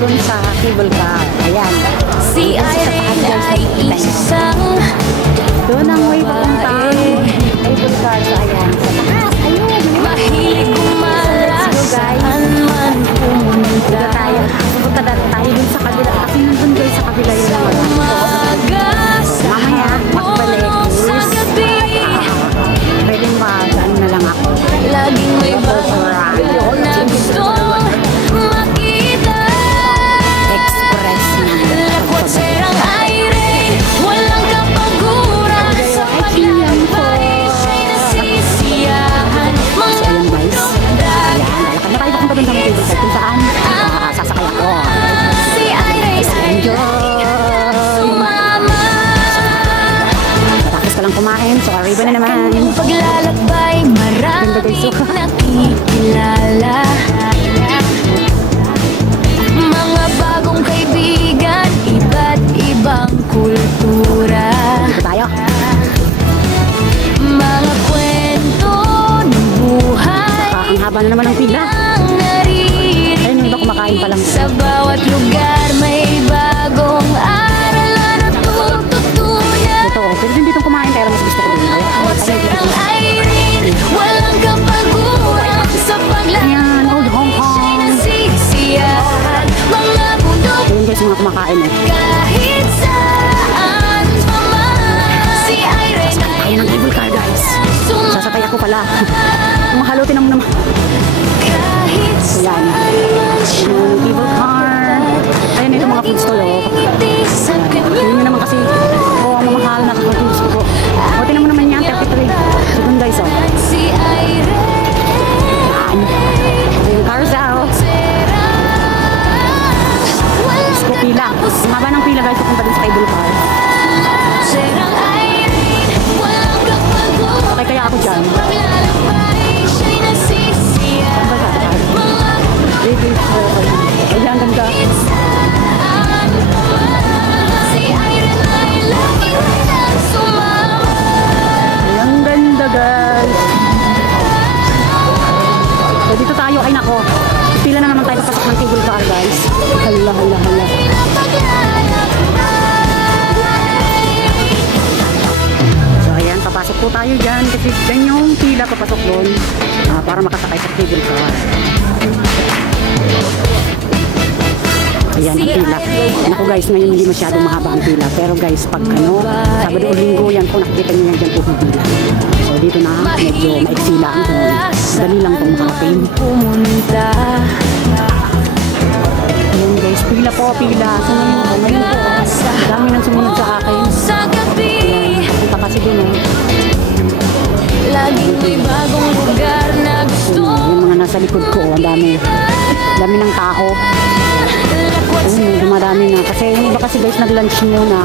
dun sa cable car. Ayan. Si Irene ay isang doon ang way papuntang cable car. So ayan. Sa taas. Ayun. mahilig kumalas saan man pumunta. Tayo. Punta tayo dun sa kabila. Kasi nandun guys sa kabila yun. Sa umaga, sa hapon, sa gabi, Pwedeng mag-ano na lang ako. laging may bago na gustong makita. Express na. Lakwat serang Irene, walang kapaguran sa paglalakbay. Siya'y nasisiyahan, mga pundok dagat. Ayan, lalakad na tayo papunta dun sa mga cable car kung saan sasakay ako. Si Irene ay sumama. Tapos ka lang kumain, so arriba na naman. Kanyang paglalakbay, maraming nakikilala. Mga bagong kaibigan, iba't ibang kultura. Dito tayo. Mga kwento ng buhay Ang haba na naman ng pila. ang naririnig. Ayun, yung iba kumakain pa lang. Sa bawat lugar may bagong aral na natututunan. Ito, pwede din dito kumain pero mas gusto ko dun. Lakwat serang Irene, walang kapaguran sa Ayan, paglalakbay. Old Hong Siya'y Kong. nasisiyahan, mga bundok Ayun guys, mga kumakain eh. kahit saan pa man. Si Irene ay Ayun ang cable car guys. Sasakay ako pala. Mahalutin naman naman. kahit Ayan. saan siya. Yung cable car. Ayun ito mga food stall oh. Ngiti sa Yun kanya. naman kasi, ang mamahal na food stall. O, tinan mo naman yan, 33. Doon guys oh. Si Irene Ayan. Ito yung cars out. So, pila. Ang haba ng pila guys, papunta dun sa cable car. Serang Irene, walang kapaguran. Okay, kaya ako dyan. Paglalakbay, siya'y nasisiyahan, mga Ayan, ganda. saan pa man. Si Irene ay laging handang sumama. Ayan, ganda guys. So, dito tayo, ay nako. Pila na naman tayo pasok ng cable car guys. Hala, hala, hala. So, ayan, papasok po tayo dyan. Kasi dyan yung pila papasok doon. Para makasakay sa cable car. Ayan, ang pila. Naku guys, ngayon hindi masyadong mahaba ang pila. Pero guys, pag ano, Sabado o Linggo, yan po, nakikita nyo yan dyan po yung pila. So, dito na, medyo maiksila ang tuloy. Dali lang pong makapin. Pumunta. Ayan guys, pila po, pila. So, ngayon po, dami nang sumunod sa akin. Sa gabi, Punta kasi doon eh. laging may bagong lugar na gusto. Yung mga nasa likod ko, ang dami. Dami ng tao. Lakwat Ayun, dumadami na. Kasi yung iba kasi guys, nag-lunch muna.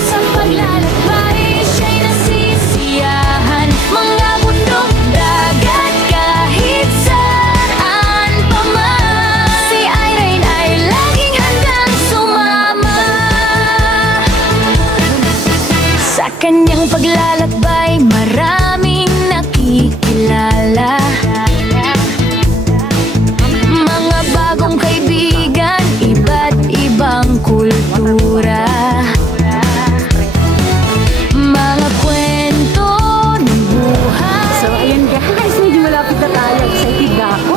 sa paglalakbay, siya'y nasisiyahan, mga bundok, dagat, kahit saan pa man. Si Irene ay laging handang sumama. Sa kanyang paglalakbay, maraming nakikilala. Mga bagong kaibigan, iba't ibang kultura. Mga kwento ng buhay. So, ayun guys, medyo malapit na tayo. Excited ako.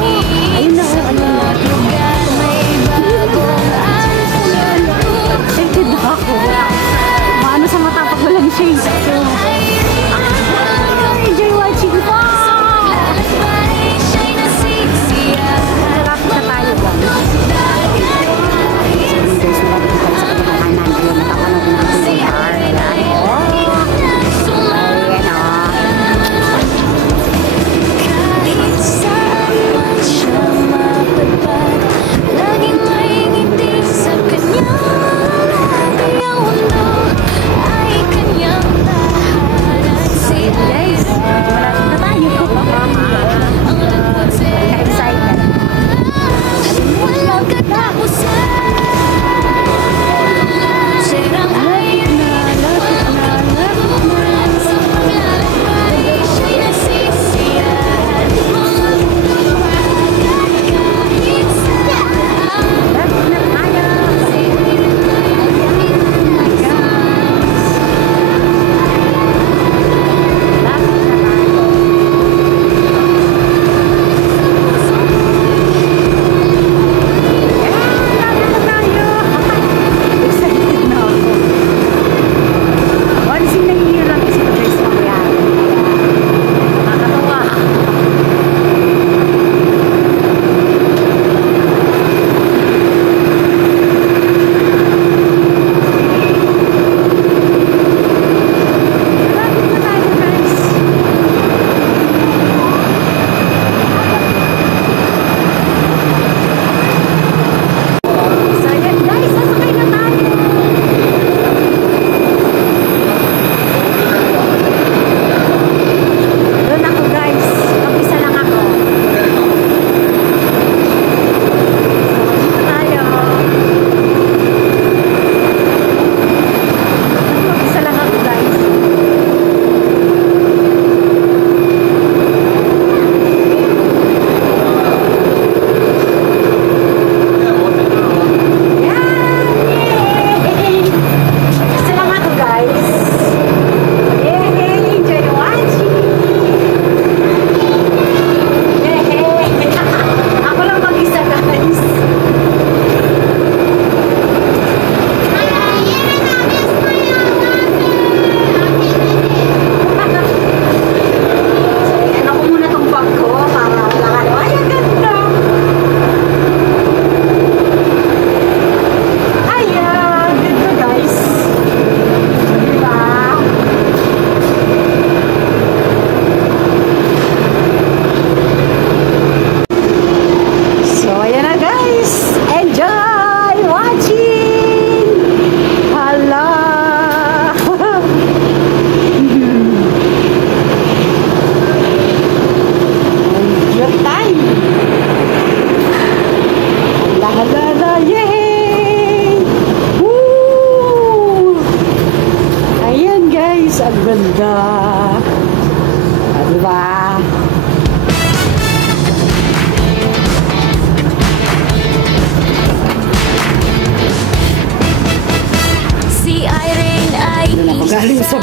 Ayun na, ayun na. Lugar may bagong Excited ako. Maano sa mata pag walang shades. So,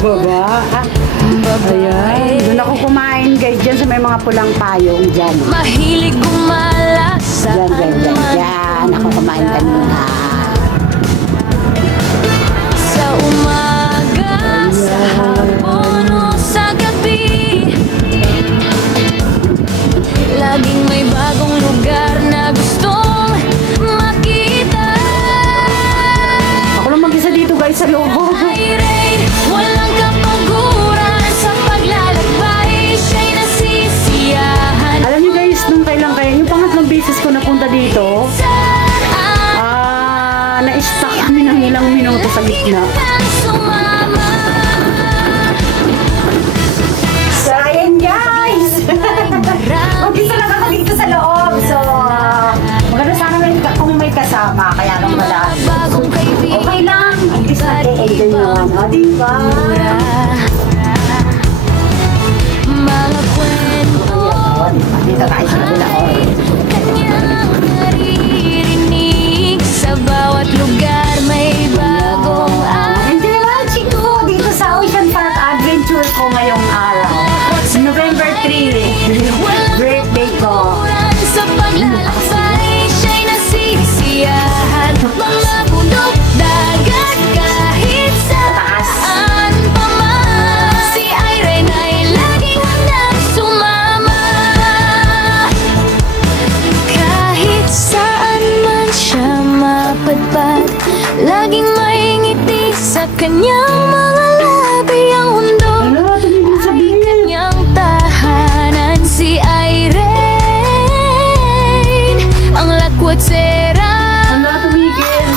baba. Ayan. Doon ako kumain guys. Diyan sa may mga pulang payong dyan. Mahilig gumala Diyan, saan diyan, diyan. man Yan. Ako kumain kanina. sa umaga, sa hapon o sa gabi. Laging may bagong lugar na gustong makita. Ako lang mag-isa dito guys sa loob. Irene, walang kapaguran sa paglalakbay. Siya'y nasisiyahan. Alam niyo guys, nung kailan kayo, yung pangatlong beses ko napunta dito, na-stuck kami ng ilang minuto sa gitna. Sumama. So, ayan guys! Mag-isa lang ako dito sa loob. So, maganda sana kung may kasama. Kaya lang wala. Bagong kaibigan. Okay lang. At least nag-enjoy naman. O, diba? Mga kwento Dito tayo sa kabila. kanyang naririnig. Sa bawat lugar may bagong Enjoy watching ko dito sa Ocean Park Adventure ko ngayong araw. November 3. Birthday ko. apuran sa paglalakbay. Siya'y nasisiyahan. Mga bundok, dagat, kahit saan pa man. Si Irene ay laging handang sumama. Kahit saan man siya mapadpad, laging may ngiti sa kanyang mga labi. Ang mundo Ano? Tumigil sa ay bingit. kanyang tahanan. Si Irene, ang lakwat sera, Ano? Tumigil.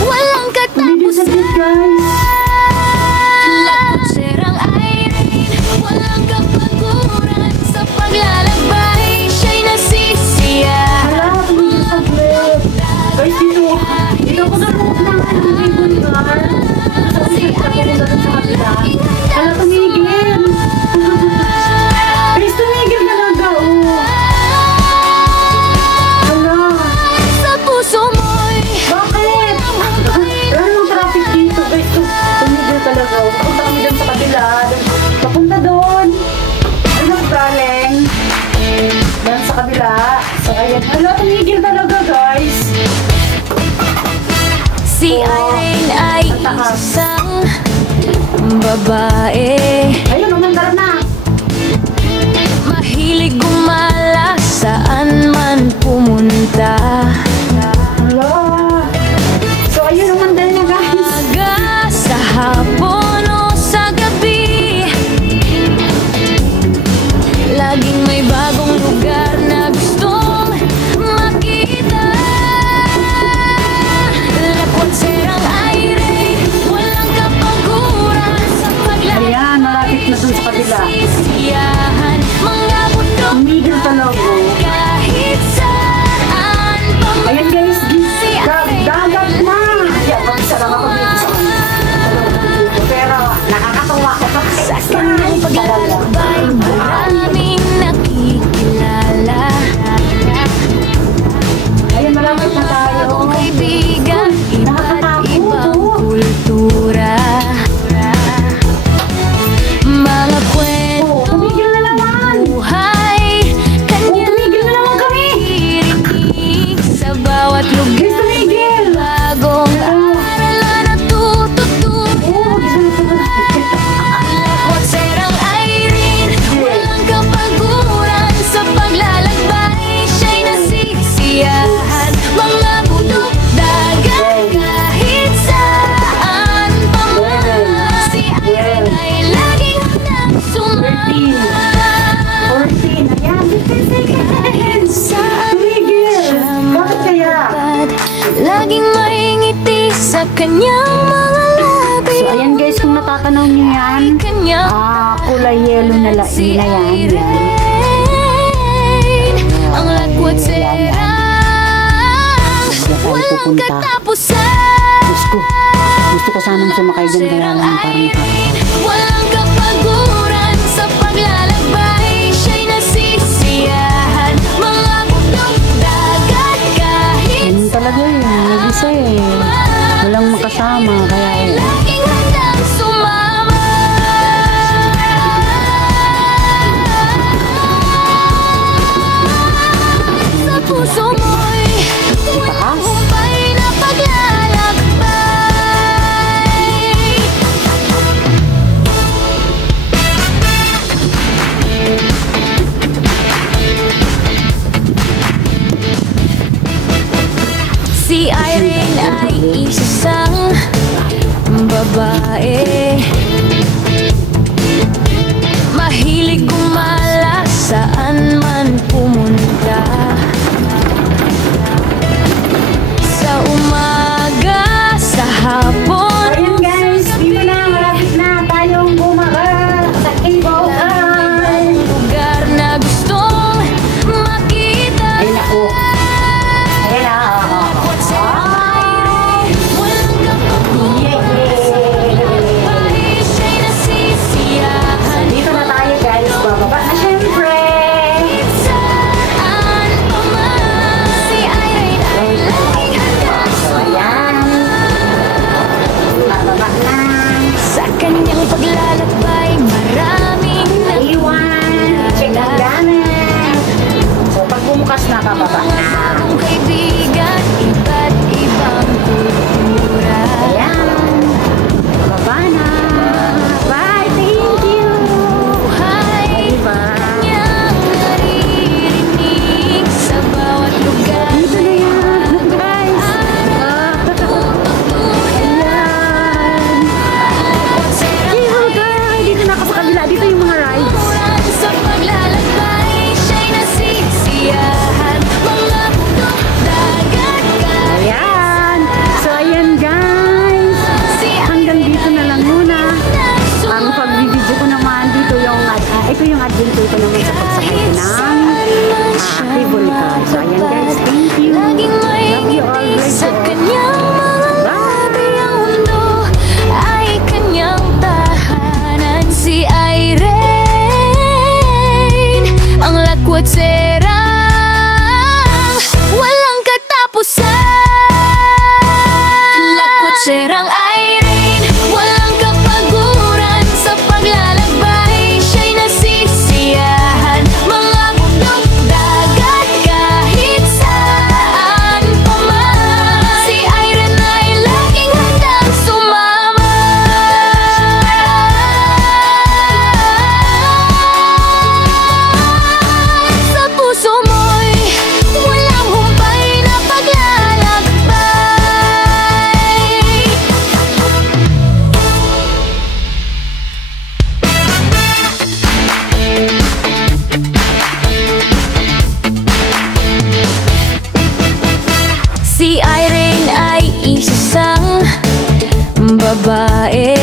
walang Tumigil sa katapusan. bingit guys. Lakwat serang Irene, walang kapaguran sa paglalakbay. Siya'y nasisiyahan. Hala, tumigil sa bingit. Guys, dito. Dito ako sa loob ng Ligon Car. Sa Ocean Park ako doon sa kabila. Hala, tumigil. Guys, tumigil talaga. Oh. Hala. Sa puso mo'y Bakit? Wala namang traffic dito, guys. Tumigil talaga. Papunta kami doon sa kabila. Papunta doon. Ano galing? Doon sa kabila. So, ayan. Hala, tumigil talaga, guys. si Irene ay isang babae. Ayun, umandar na. Mahilig gumala saan man pumunta. Hala. So, ayun, umandar na, guys. Umaga, sa hapon o sa gabi, laging may bagong lugar na gustong makita. Lakwat serang Irene, walang kapaguran sa paglalakbay. Ayan, malapit na doon sa kabila. Sisiyahan, mga bundok, Tumigil talaga. kahit saan pa man. Ayan, guys. Dagat na. Ayan, mag-isa lang ako dito sa dito. Pero, nakakatawa ko pa. Sa kanyang paglalakbay, maraming nakikilala. Ayun, malapit na tayo. Bagong kaibigan, iba't ibang kultura. Mga kwento, Tumigil na naman. buhay, kanyang Tumigil na naman kami. naririnig. Sa bawat lugar, Guys, tumigil. bagong aral na natututunan. Lakwat serang Irene, walang kapaguran sa paglalakbay. Siya'y nasisiyahan. Mga bundok, dagat, kahit saan pa man. Si Irene ay laging handang sumama. 14. Ayan, 15 seconds. Saan Tumigil. Bakit kaya? laging may ngiti sa kanyang mga labi. So, ayan guys, kung natatanaw nyo yan, Kanyang kulay yellow na yan. Irene, ang lakwat serang walang pupunta. katapusan. Gusto ko sanang sumakay dyan kaya lang parang nakakatawa. Walang kapaguran sa paglalakbay. Siya'y nasisiyahan. Mga bundok, dagat, kahit Ganun talaga yun, nag-isa eh. Walang makasama, kaya eh. laging handang sumama. Si Irene ay isang babae, mahilig gumala saan man pumunta. Sa umaga, sa hapon, Ayan guys, dito na, malapit na tayong bumaba sa Cable Car. lugar na gustong makita. Ayun ako. Ayan na. Walang kapag-uwi, siya'y nasisiyahan. Dito na tayo guys, bababa na syempre. Saan pa man, si Irene ay laging handa Ayan. Bababa na. sa kanyang paglalakbay. Maraming Iwan. Check ang gamit. So pag bumukas na, bababa mga na. bagong kaibigan, iba't ibang kultura. Ayan. Bababa na. Bye, thank you. Buhay Diba? kanyang naririnig sa bawat lugar. Dito na yan, guys. Ayan. Cable Car. Dito na ako sa kabila. Dito yung mga rides. Sa paglalakbay, siya'y nasisiyahan. Mga bundok, dagat, Ayan. So, ayan guys. Hanggang dito na lang muna. Ang pagbibideo ko naman dito yung, ito yung adventure ko naman sa pagsakay ko ng cable car. So, ayan guys. Thank you. Laging may Love you all. ngiti Bless sa you all. kanyang mga labi. Ang mundo ay kanyang tahanan. Si Irene, ang lakwat serang walang katapusan. Lakwat serang Irene, walang kapaguran. Sa paglalakbay, siya'y nasisiyahan. Mga bundok, dagat, kahit saan pa man, si Irene ay laging handang sumama. Sa puso mo'y walang humpay na paglalakbay. Si Irene ay isang babae,